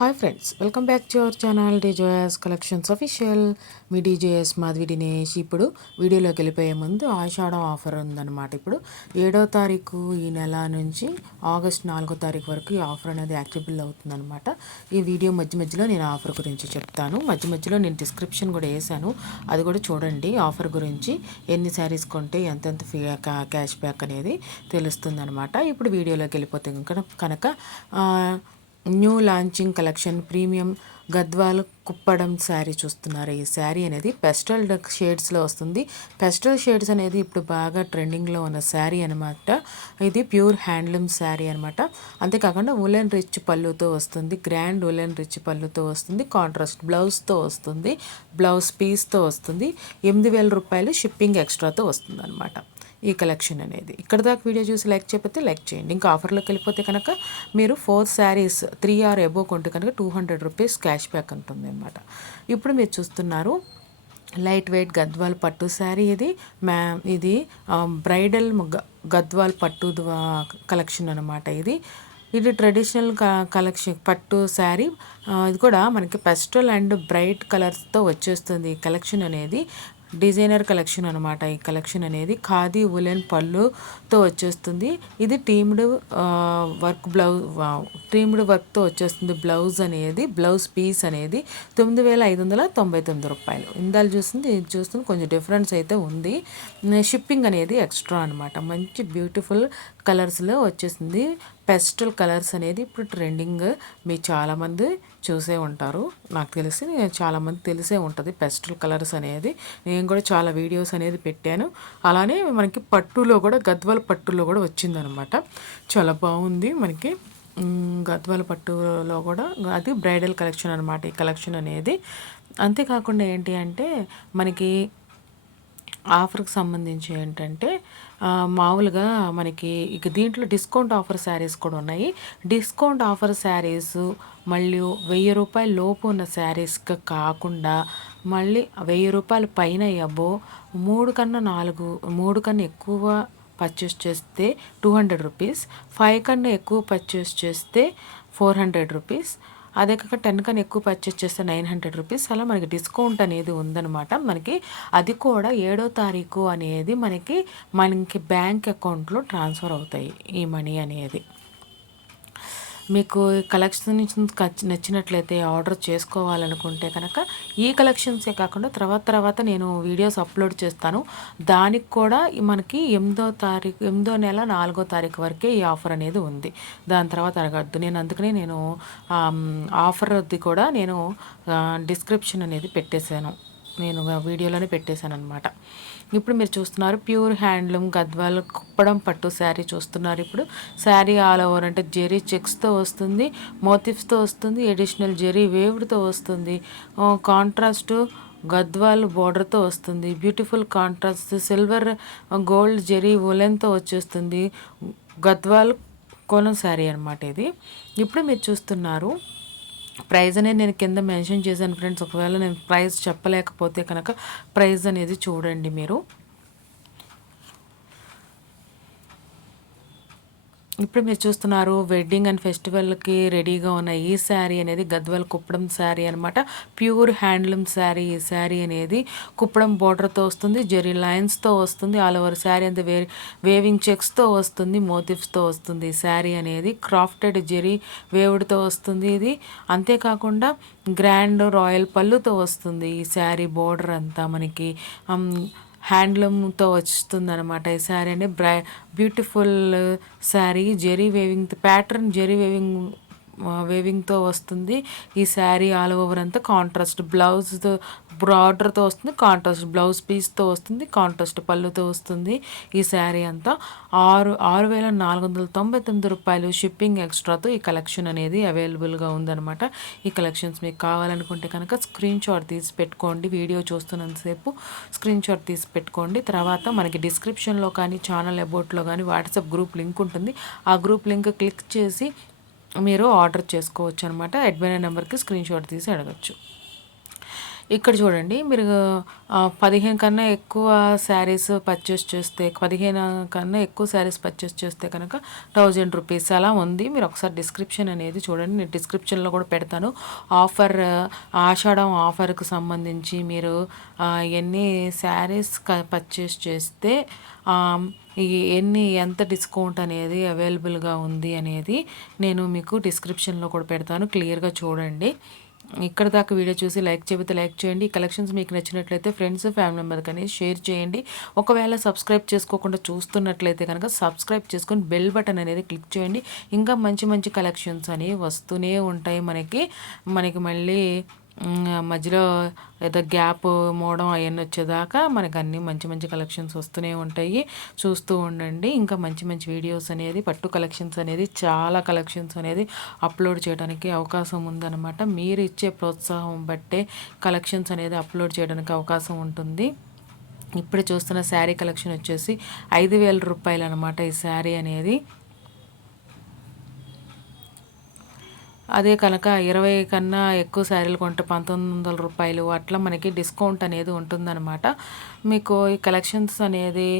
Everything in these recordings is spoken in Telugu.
Hi friends, welcome back to our channel DJS collections official. Me DJS Madhavi Dinesh. ఇప్పుడు వీడియోలోకి వెళ్ళిపోయే ముందు ఆషాఢం ఆఫర్ ఉందన్నమాట. ఇప్పుడు 7వ తారీఖు ఈ నెల నుంచి ఆగస్ట్ 4వ తారీఖు వరకు ఈ ఆఫర్ అనేది యాక్టిబుల్ అవుతుందన్నమాట. ఈ వీడియో మధ్యలో నేను ఆఫర్ గురించి చెప్తాను. మధ్యలో నేను డిస్క్రిప్షన్ కూడా వేసాను, అది కూడా చూడండి. ఆఫర్ గురించి ఎన్ని శారీస్ కొంటే ఎంతెంత క్యాష్ బ్యాక్ అనేది తెలుస్తుందన్నమాట. ఇప్పుడు వీడియోలోకి వెళ్ళిపోతే కనుక new launching collection premium Gadwal Kuppadam sari చూస్తున్నారు. ఈ శారీ అనేది పెస్టల్ షేడ్స్లో వస్తుంది. పెస్టల్ షేడ్స్ అనేది ఇప్పుడు బాగా ట్రెండింగ్లో ఉన్న శారీ అనమాట. ఇది ప్యూర్ హ్యాండ్లూమ్ శారీ అనమాట. అంతేకాకుండా ఉలెన్ రిచ్ పళ్ళుతో వస్తుంది. గ్రాండ్ ఉలెన్ రిచ్ పళ్ళుతో వస్తుంది. కాంట్రాస్ట్ బ్లౌజ్తో వస్తుంది. బ్లౌజ్ పీస్తో వస్తుంది. 8,000 రూపాయలు షిప్పింగ్ ఎక్స్ట్రాతో వస్తుంది అనమాట ఈ కలెక్షన్ అనేది. ఇక్కడ దాకా వీడియో చూసి లైక్ చేయకపోతే లైక్ చేయండి. ఇంకా ఆఫర్లోకి వెళ్ళిపోతే కనుక మీరు 4 శారీస్ 3 ఆర్ ఎబో కొంటే కనుక 200 రూపీస్ క్యాష్ బ్యాక్ ఉంటుంది అనమాట. ఇప్పుడు మీరు చూస్తున్నారు లైట్ వెయిట్ గద్వాల్ పట్టు శారీ. ఇది బ్రైడల్ గద్వాల్ పట్టు కలెక్షన్ అనమాట. ఇది ట్రెడిషనల్ కలెక్షన్ పట్టు శారీ. ఇది కూడా మనకి పెస్టల్ అండ్ బ్రైట్ కలర్స్తో వచ్చేస్తుంది. ఈ కలెక్షన్ అనేది డిజైనర్ కలెక్షన్ అనమాట. ఈ కలెక్షన్ అనేది ఖాదీ ఉలెన్ పళ్ళుతో వచ్చేస్తుంది. ఇది టీమ్డ్ వర్క్తో వచ్చేస్తుంది. బ్లౌజ్ పీస్ అనేది 9,599 రూపాయలు. ఇందాలు చూస్తుంది ఇది చూస్తుంది కొంచెం డిఫరెన్స్ అయితే ఉంది. షిప్పింగ్ అనేది ఎక్స్ట్రా అనమాట. మంచి బ్యూటిఫుల్ కలర్స్లో వచ్చేసింది. పెస్టల్ కలర్స్ అనేది ఇప్పుడు ట్రెండింగ్. మీరు చాలామంది చూసే ఉంటారు, నాకు తెలిసి చాలామంది తెలిసే ఉంటుంది పెస్టల్ కలర్స్ అనేది. నేను కూడా చాలా వీడియోస్ అనేది పెట్టాను. అలానే మనకి పట్టులో కూడా గద్వాల పట్టులో కూడా వచ్చిందనమాట. చాలా బాగుంది మనకి గద్వాల పట్టులో కూడా. అది బ్రైడల్ కలెక్షన్ అనమాట ఈ కలెక్షన్ అనేది. అంతేకాకుండా ఏంటి అంటే మనకి ఆఫర్కి సంబంధించి ఏంటంటే మామూలుగా మనకి ఇక దీంట్లో డిస్కౌంట్ ఆఫర్ శారీస్ కూడా ఉన్నాయి. డిస్కౌంట్ ఆఫర్ శారీస్ మళ్ళీ 1,000 రూపాయల లోపు ఉన్న శారీస్కి కాకుండా మళ్ళీ 1,000 రూపాయల పైన అబో 3 కన్నా ఎక్కువ పర్చేస్ చేస్తే 200 రూపీస్, 5 కన్నా ఎక్కువ పర్చేస్ చేస్తే 400 రూపీస్, అదే కాక 10 కన్నా ఎక్కువ పర్చేస్ చేస్తే 900 రూపీస్. అలా మనకి డిస్కౌంట్ అనేది ఉందన్నమాట. మనకి అది కూడా 7వ తారీఖు అనేది మనకి బ్యాంక్ అకౌంట్లో ట్రాన్స్ఫర్ అవుతాయి ఈ మనీ అనేది. మీకు కలెక్షన్ నచ్చినట్లయితే ఆర్డర్ చేసుకోవాలనుకుంటే కనుక ఈ కలెక్షన్సే కాకుండా తర్వాత నేను వీడియోస్ అప్లోడ్ చేస్తాను. దానికి కూడా మనకి 8వ నెల 4వ తారీఖు వరకే ఈ ఆఫర్ అనేది ఉంది. దాని తర్వాత అడగద్దు. అందుకనే నేను ఆఫర్ది కూడా నేను డిస్క్రిప్షన్ అనేది పెట్టేశాను. నేను వీడియోలోనే పెట్టేశాను అనమాట. ఇప్పుడు మీరు చూస్తున్నారు ప్యూర్ హ్యాండ్లూమ్ గద్వాల్ కుప్పడం పట్టు శారీ చూస్తున్నారు. ఇప్పుడు శారీ ఆల్ ఓవర్ అంటే జెరీ చెక్స్తో వస్తుంది, మోటివ్స్తో వస్తుంది, ఎడిషనల్ జెరీ వేవ్డ్తో వస్తుంది, కాంట్రాస్ట్ గద్వాల్ బోర్డర్తో వస్తుంది, beautiful contrast silver gold zari ఉలెన్తో వచ్చేస్తుంది. గద్వాల్ కోలం శారీ అనమాట ఇది. ఇప్పుడు మీరు చూస్తున్నారు ప్రైజ్ అనేది నేను కింద మెన్షన్ చేశాను ఫ్రెండ్స్. ఒకవేళ నేను ప్రైస్ చెప్పలేకపోతే కనుక ప్రైజ్ అనేది చూడండి మీరు. ఇప్పుడు మీరు చూస్తున్నారు వెడ్డింగ్ అండ్ ఫెస్టివల్కి రెడీగా ఉన్న ఈ శారీ అనేది గద్వాల్ కుప్పడం శారీ అనమాట. Pure handloom sari. ఈ శారీ అనేది కుప్పడం బోర్డర్తో వస్తుంది, జెరీ లైన్స్తో వస్తుంది, ఆల్ ఓవర్ శారీ అంతా వేవింగ్ చెక్స్తో వస్తుంది, మోటివ్స్తో వస్తుంది. ఈ శారీ అనేది క్రాఫ్టెడ్ జెరీ వేవ్డ్తో వస్తుంది. ఇది అంతేకాకుండా గ్రాండ్ రాయల్ పళ్ళుతో వస్తుంది. ఈ శారీ బోర్డర్ అంతా మనకి హ్యాండ్లూమ్తో వస్తుంది అనమాట. ఈ శారీ అంటే beautiful sari. Zari weaving pattern వేవింగ్తో వస్తుంది. ఈ శారీ ఆల్ ఓవర్ అంతా కాంట్రాస్ట్ బ్లౌజ్తో బార్డర్తో వస్తుంది, కాంట్రాస్ట్ బ్లౌజ్ పీస్తో వస్తుంది, కాంట్రాస్ట్ పళ్ళుతో వస్తుంది. ఈ శారీ అంతా 6,499 రూపాయలు షిప్పింగ్ ఎక్స్ట్రాతో ఈ కలెక్షన్ అనేది అవైలబుల్గా ఉందన్నమాట. ఈ కలెక్షన్స్ మీకు కావాలనుకుంటే కనుక స్క్రీన్ షాట్ తీసి పెట్టుకోండి. వీడియో చూస్తున్నంతసేపు స్క్రీన్ షాట్ తీసి పెట్టుకోండి. తర్వాత మనకి డిస్క్రిప్షన్లో కానీ ఛానల్ అబౌట్లో కానీ వాట్సాప్ గ్రూప్ లింక్ ఉంటుంది. ఆ గ్రూప్ లింక్ క్లిక్ చేసి మీరు ఆర్డర్ చేసుకోవచ్చు అనమాట. అడ్మిన్ నెంబర్కి స్క్రీన్ షాట్ తీసి అడగచ్చు. ఇక్కడ చూడండి మీరు 15 కన్నా ఎక్కువ శారీస్ పర్చేస్ చేస్తే 15 కన్నా ఎక్కువ శారీస్ పర్చేస్ చేస్తే కనుక 1000 రూపీస్ అలా ఉంది. మీరు ఒకసారి డిస్క్రిప్షన్ అనేది చూడండి, నేను డిస్క్రిప్షన్లో కూడా పెడతాను. ఆఫర్ ఆషాఢం ఆఫర్కి సంబంధించి మీరు ఎన్ని శారీస్ పర్చేస్ చేస్తే ఎంత డిస్కౌంట్ అనేది అవైలబుల్గా ఉంది అనేది నేను మీకు డిస్క్రిప్షన్లో కూడా పెడతాను, క్లియర్గా చూడండి. ఇక్కడ దాకా వీడియో చూసి లైక్ చేయకపోతే లైక్ చేయండి. ఈ కలెక్షన్స్ మీకు నచ్చినట్లయితే ఫ్రెండ్స్ ఫ్యామిలీ మెంబర్కి అనేది షేర్ చేయండి. ఒకవేళ సబ్స్క్రైబ్ చేసుకోకుండా చూస్తున్నట్లయితే కనుక సబ్స్క్రైబ్ చేసుకొని బెల్ బటన్ అనేది క్లిక్ చేయండి. ఇంకా మంచి మంచి కలెక్షన్స్ అనేవి వస్తూనే ఉంటాయి మనకి మళ్ళీ మధ్యలో ఏదో గ్యాప్ మోవడం అవన్నీ వచ్చేదాకా మనకు అన్నీ మంచి మంచి కలెక్షన్స్ వస్తూనే ఉంటాయి, చూస్తూ ఉండండి. ఇంకా మంచి మంచి వీడియోస్ అనేది పట్టు కలెక్షన్స్ అనేది చాలా కలెక్షన్స్ అనేది అప్లోడ్ చేయడానికి అవకాశం ఉందన్నమాట. మీరు ఇచ్చే ప్రోత్సాహం బట్టే కలెక్షన్స్ అనేది అప్లోడ్ చేయడానికి అవకాశం ఉంటుంది. ఇప్పుడు చూస్తున్న శారీ కలెక్షన్ వచ్చేసి 5000 రూపాయలు అనమాట. ఈ శారీ అనేది అదే కనుక 20 కన్నా ఎక్కువ శారీలు కొంటే 1900 రూపాయలు అట్లా మనకి డిస్కౌంట్ అనేది ఉంటుందన్నమాట. మీకు ఈ కలెక్షన్స్ అనేది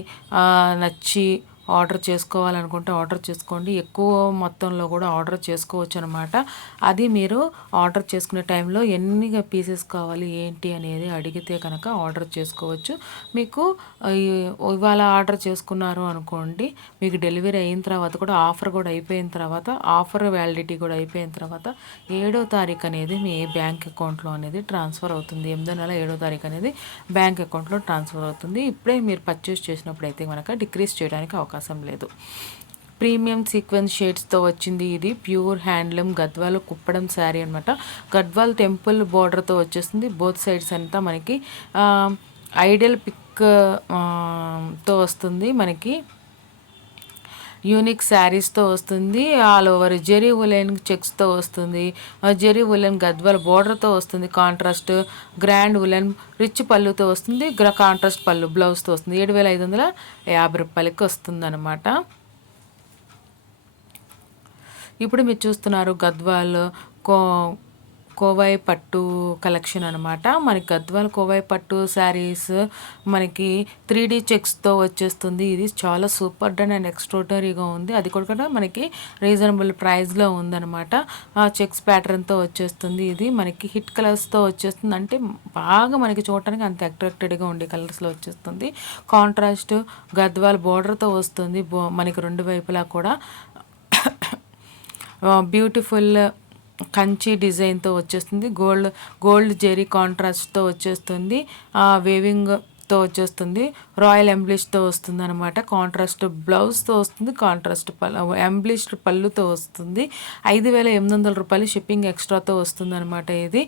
నచ్చి ఆర్డర్ చేసుకోవాలనుకుంటే ఆర్డర్ చేసుకోండి. ఎక్కువ మొత్తంలో కూడా ఆర్డర్ చేసుకోవచ్చు అనమాట. అది మీరు ఆర్డర్ చేసుకునే టైంలో ఎన్ని పీసెస్ కావాలి ఏంటి అనేది అడిగితే కనుక ఆర్డర్ చేసుకోవచ్చు. మీకు ఇవాళ ఆర్డర్ చేసుకున్నారు అనుకోండి, మీకు డెలివరీ అయిన తర్వాత కూడా ఆఫర్ కూడా అయిపోయిన తర్వాత ఆఫర్ వ్యాలిడిటీ కూడా అయిపోయిన తర్వాత 7వ తారీఖు అనేది మీ బ్యాంక్ అకౌంట్లో అనేది ట్రాన్స్ఫర్ అవుతుంది. 8వ నెల 7వ తారీఖు అనేది బ్యాంక్ అకౌంట్లో ట్రాన్స్ఫర్ అవుతుంది. ఇప్పుడే మీరు పర్చేస్ చేసినప్పుడు అయితే కనుక డిక్రీస్ చేయడానికి అవకాశం లేదు. ప్రీమియం సీక్వెన్స్ షేడ్స్తో వచ్చింది. ఇది ప్యూర్ హ్యాండ్లూమ్ గద్వాల్ కుప్పడం శారీ అనమాట. గద్వాల్ టెంపుల్ బార్డర్తో వచ్చేస్తుంది. బోత్ సైడ్స్ అంతా మనకి ఐడియల్ పిక్ తో వస్తుంది. మనకి యూనిక్ శారీస్తో వస్తుంది. ఆల్ ఓవర్ జెరీ ఉలెన్ చెక్స్తో వస్తుంది. జెరీ ఉలెన్ గద్వాల్ బోర్డర్తో వస్తుంది. కాంట్రాస్ట్ గ్రాండ్ ఉలెన్ రిచ్ పళ్ళుతో వస్తుంది. కాంట్రాస్ట్ పళ్ళు బ్లౌజ్తో వస్తుంది. 7550 రూపాయలకి వస్తుంది అనమాట. ఇప్పుడు మీరు చూస్తున్నారు గద్వాల్ కోవై పట్టు కలెక్షన్ అనమాట. మనకి గద్వాల్ కోవై పట్టు శారీస్ మనకి 3D చెక్స్తో వచ్చేస్తుంది. ఇది చాలా సూపర్ అండ్ ఎక్స్ట్రాడనరీగా ఉంది. అది కూడా మనకి రీజనబుల్ ప్రైస్లో ఉందన్నమాట. చెక్స్ ప్యాటర్న్తో వచ్చేస్తుంది. ఇది మనకి హిట్ కలర్స్తో వచ్చేస్తుంది. అంటే బాగా మనకి చూడటానికి అంత అట్రాక్టెడ్గా ఉండే కలర్స్లో వచ్చేస్తుంది. కాంట్రాస్ట్ గద్వాల్ బోర్డర్తో వస్తుంది. మనకి రెండు వైపులా కూడా బ్యూటిఫుల్ కంచి డిజైన్తో వచ్చేస్తుంది. గోల్డ్ జెరీ కాంట్రాస్ట్తో వచ్చేస్తుంది. వేవింగ్తో వచ్చేస్తుంది. రాయల్ ఎంబ్లిష్తో వస్తుంది అనమాట. కాంట్రాస్ట్ బ్లౌజ్తో వస్తుంది. కాంట్రాస్ట్ ఎంబ్లిష్డ్ పళ్ళుతో వస్తుంది. 5800 రూపాయలు షిప్పింగ్ ఎక్స్ట్రాతో వస్తుంది అనమాట. ఇది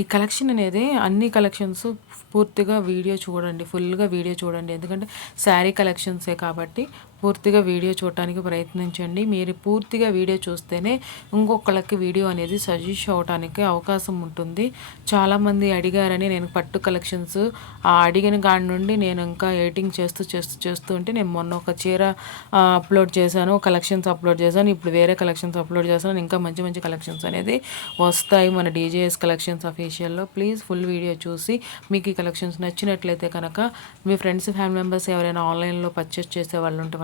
ఈ కలెక్షన్ అనేది అన్ని కలెక్షన్స్ పూర్తిగా వీడియో చూడండి, ఫుల్గా వీడియో చూడండి. ఎందుకంటే శారీ కలెక్షన్సే కాబట్టి పూర్తిగా వీడియో చూడటానికి ప్రయత్నించండి. మీరు పూర్తిగా వీడియో చూస్తేనే ఇంకొకళ్ళకి వీడియో అనేది సజెస్ట్ అవడానికి అవకాశం ఉంటుంది. చాలామంది అడిగారని నేను పట్టు కలెక్షన్స్ అడిగిన కాడి నుండి నేను ఇంకా ఎడిటింగ్ చేస్తూ ఉంటే నేను మొన్న ఒక చీర అప్లోడ్ చేశాను, కలెక్షన్స్ అప్లోడ్ చేశాను. ఇప్పుడు వేరే కలెక్షన్స్ అప్లోడ్ చేశాను. ఇంకా మంచి మంచి కలెక్షన్స్ అనేది వస్తాయి మన DJS కలెక్షన్స్ అఫీషియల్లో. ప్లీజ్ ఫుల్ వీడియో చూసి మీకు ఈ కలెక్షన్స్ నచ్చినట్లయితే కనుక మీ ఫ్రెండ్స్ ఫ్యామిలీ మెంబర్స్ ఎవరైనా ఆన్లైన్లో పర్చేస్ చేసే వాళ్ళు ఉంటే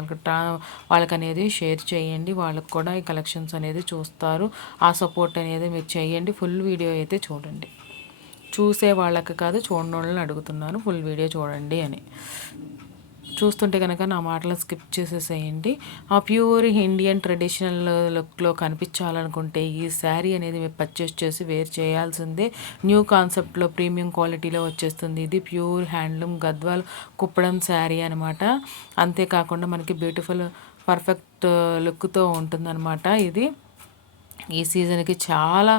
వాళ్ళకి అనేది షేర్ చేయండి. వాళ్ళకి కూడా ఈ కలెక్షన్స్ అనేది చూస్తారు. ఆ సపోర్ట్ అనేది మీరు చేయండి. ఫుల్ వీడియో అయితే చూడండి. చూసే వాళ్ళకి కాదు, చూడని వాళ్ళని అడుగుతున్నాను ఫుల్ వీడియో చూడండి అని. చూస్తుంటే కనుక నా మాటలు స్కిప్ చేసేసేయండి. ఆ ప్యూర్ ఇండియన్ ట్రెడిషనల్ లుక్లో కనిపించాలనుకుంటే ఈ శారీ అనేది మీరు పర్చేస్ చేసి వేర్ చేయాల్సిందే. న్యూ కాన్సెప్ట్లో ప్రీమియం క్వాలిటీలో వచ్చేస్తుంది. ఇది ప్యూర్ హ్యాండ్లూమ్ గద్వాల్ కుప్పడం శారీ అనమాట. అంతేకాకుండా మనకి బ్యూటిఫుల్ పర్ఫెక్ట్ లుక్తో ఉంటుందన్నమాట. ఇది ఈ సీజన్కి చాలా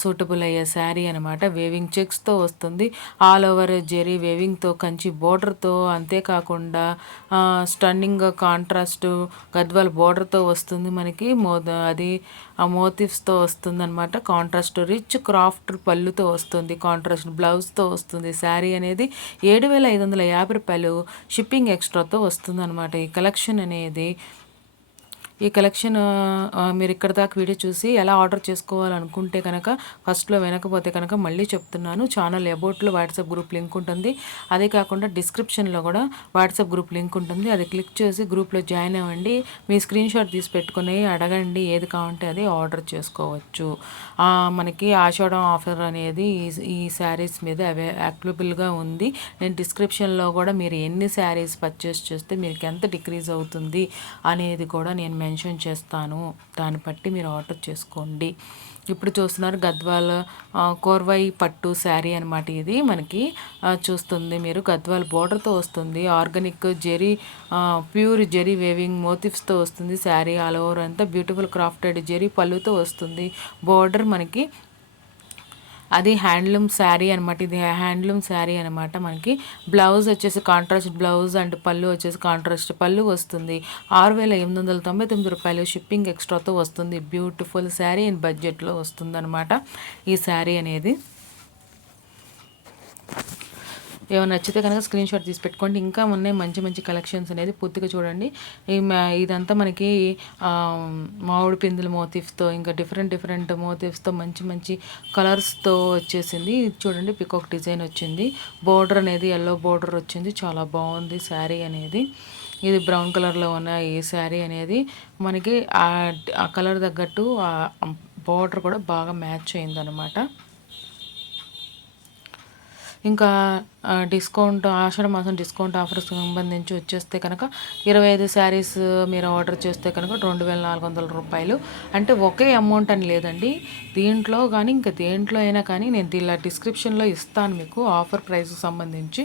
సూటబుల్ అయ్యే శారీ అనమాట. వేవింగ్ చెక్స్తో వస్తుంది. ఆల్ ఓవర్ జెరీ వేవింగ్తో కంచి బోర్డర్తో, అంతేకాకుండా స్టన్నింగ్ కాంట్రాస్ట్ గద్వాల్ బోర్డర్తో వస్తుంది. మనకి అది ఆ మోటివ్స్తో వస్తుంది అనమాట. కాంట్రాస్ట్ రిచ్ క్రాఫ్ట్ పళ్ళుతో వస్తుంది. కాంట్రాస్ట్ బ్లౌజ్తో వస్తుంది. శారీ అనేది 7550 రూపాయలు షిప్పింగ్ ఎక్స్ట్రాతో వస్తుంది అనమాట. ఈ కలెక్షన్ అనేది ఈ కలెక్షన్ మీరు ఇక్కడ దాకా వీడియో చూసి ఎలా ఆర్డర్ చేసుకోవాలనుకుంటే కనుక ఫస్ట్లో వినకపోతే కనుక మళ్ళీ చెప్తున్నాను. ఛానల్ అబౌట్లో వాట్సాప్ గ్రూప్ లింక్ ఉంటుంది. అదే కాకుండా డిస్క్రిప్షన్లో కూడా వాట్సాప్ గ్రూప్ లింక్ ఉంటుంది. అది క్లిక్ చేసి గ్రూప్లో జాయిన్ అవ్వండి. మీ స్క్రీన్ షాట్ తీసి పెట్టుకుని అడగండి, ఏది కావాలంటే అది ఆర్డర్ చేసుకోవచ్చు. మనకి ఆషాఢం ఆఫర్ అనేది ఈ శారీస్ మీద అవైలబుల్గా ఉంది. నేను డిస్క్రిప్షన్లో కూడా మీరు ఎన్ని శారీస్ పర్చేస్ చేస్తే మీకు ఎంత డిక్రీజ్ అవుతుంది అనేది కూడా నేను మెన్షన్ చేస్తాను. దాన్ని బట్టి మీరు ఆర్డర్ చేసుకోండి. ఇప్పుడు చూస్తున్నారు గద్వాల్ కోర్వై పట్టు శారీ అనమాట. ఇది మనకి చూస్తుంది మీరు గద్వాల్ బోర్డర్తో వస్తుంది. Organic zari pure zari weaving మోటివ్స్తో వస్తుంది. శారీ ఆల్ ఓవర్ అంతా బ్యూటిఫుల్ క్రాఫ్టెడ్ జెరీ పళ్ళుతో వస్తుంది. బోర్డర్ మనకి అది హ్యాండ్లూమ్ శారీ అనమాట. ఇది హ్యాండ్లూమ్ శారీ అనమాట. మనకి బ్లౌజ్ వచ్చేసి కాంట్రాస్ట్ బ్లౌజ్ అండ్ పళ్ళు వచ్చేసి కాంట్రాస్ట్ పళ్ళు వస్తుంది. 6,899 రూపాయలు షిప్పింగ్ ఎక్స్ట్రాతో వస్తుంది. బ్యూటిఫుల్ శారీ ఇన్ బడ్జెట్లో వస్తుంది అనమాట ఈ శారీ అనేది. ఏమైనా నచ్చితే కనుక స్క్రీన్ షాట్ తీసి పెట్టుకోండి. ఇంకా ఉన్నాయి మంచి మంచి కలెక్షన్స్ అనేది పూర్తిగా చూడండి. ఇదంతా మనకి మామిడి పిందుల మోటివ్స్తో ఇంకా డిఫరెంట్ మోటివ్స్తో మంచి మంచి కలర్స్తో వచ్చేసింది. చూడండి పికాక్ డిజైన్ వచ్చింది. బోర్డర్ అనేది ఎల్లో బోర్డర్ వచ్చింది. చాలా బాగుంది శారీ అనేది. ఇది బ్రౌన్ కలర్లో ఉన్న ఈ శారీ అనేది మనకి ఆ కలర్ తగ్గట్టు బోర్డర్ కూడా బాగా మ్యాచ్ అయిందనమాట. ఇంకా డిస్కౌంట్ ఆషాఢ మాసం డిస్కౌంట్ ఆఫర్స్ సంబంధించి వచ్చేస్తే కనుక 25 శారీస్ మీరు ఆర్డర్ చేస్తే కనుక 2,400 రూపాయలు. అంటే ఒకే అమౌంట్ అని లేదండి, దీంట్లో కానీ ఇంకా దేంట్లో అయినా కానీ నేను ఇలా డిస్క్రిప్షన్లో ఇస్తాను మీకు ఆఫర్ ప్రైస్ సంబంధించి.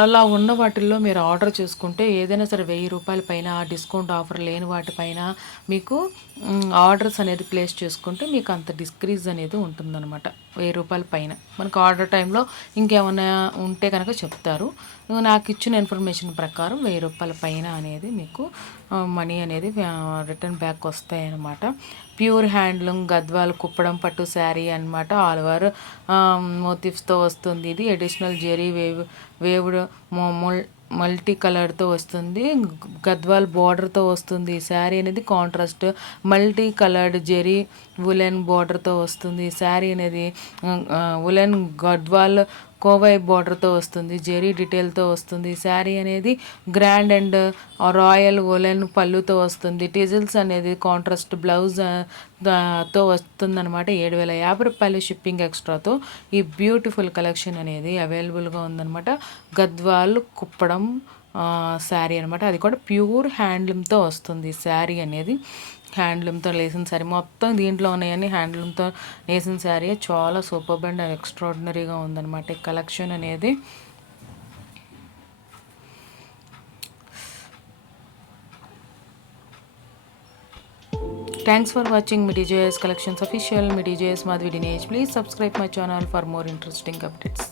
అలా ఉన్న వాటిల్లో మీరు ఆర్డర్ చేసుకుంటే ఏదైనా సరే 1,000 రూపాయల పైన డిస్కౌంట్ ఆఫర్ లేని వాటిపైన మీకు ఆర్డర్స్ అనేది ప్లేస్ చేసుకుంటే మీకు అంత డిస్క్రీజ్ అనేది ఉంటుందన్నమాట. 1,000 రూపాయల పైన మనకు ఆర్డర్ టైంలో ఇంకేమైనా ఉంటే కనుక చెప్తారు. నాకు ఇచ్చిన ఇన్ఫర్మేషన్ ప్రకారం 1,000 రూపాయల పైన అనేది మీకు మనీ అనేది రిటర్న్ బ్యాక్ వస్తాయి అన్నమాట. ప్యూర్ హ్యాండ్లూమ్ గద్వాల్ కుప్పడం పట్టు శారీ అనమాట. ఆల్ ఓవర్ మోటివ్స్తో వస్తుంది. ఇది అడిషనల్ జెరీ వేవ్డ్ మల్టీ కలర్తో వస్తుంది. గద్వాల్ బార్డర్తో వస్తుంది. ఈ శారీ అనేది కాంట్రాస్ట్ మల్టీ కలర్డ్ జెరీ ఉలెన్ బార్డర్తో వస్తుంది. శారీ అనేది ఉలెన్ గద్వాల్ కోవై బార్డర్తో వస్తుంది. జెరీ డీటెయిల్తో వస్తుంది. శారీ అనేది గ్రాండ్ అండ్ రాయల్ ఉలెన్ పళ్ళుతో వస్తుంది. టిజిల్స్ అనేది కాంట్రాస్ట్ బ్లౌజ్ తో వస్తుందన్నమాట. 7,050 రూపాయలు షిప్పింగ్ ఎక్స్ట్రాతో ఈ బ్యూటిఫుల్ కలెక్షన్ అనేది అవైలబుల్గా ఉందన్నమాట. గద్వాల్ కుప్పడం శారీ అనమాట. అది కూడా ప్యూర్ హ్యాండ్లూమ్తో వస్తుంది. శారీ అనేది హ్యాండ్లూమ్తో లేసిన శారీ మొత్తం దీంట్లో ఉన్నాయని హ్యాండ్లూమ్తో లేసిన శారీ చాలా సూపర్ అండ్ ఎక్స్ట్రాడినరీగా ఉందన్నమాట ఈ కలెక్షన్ అనేది. Thanks for watching MIDI JS Collections Official. MIDI JS Madhvi Dinesh. Please subscribe my channel for more interesting updates.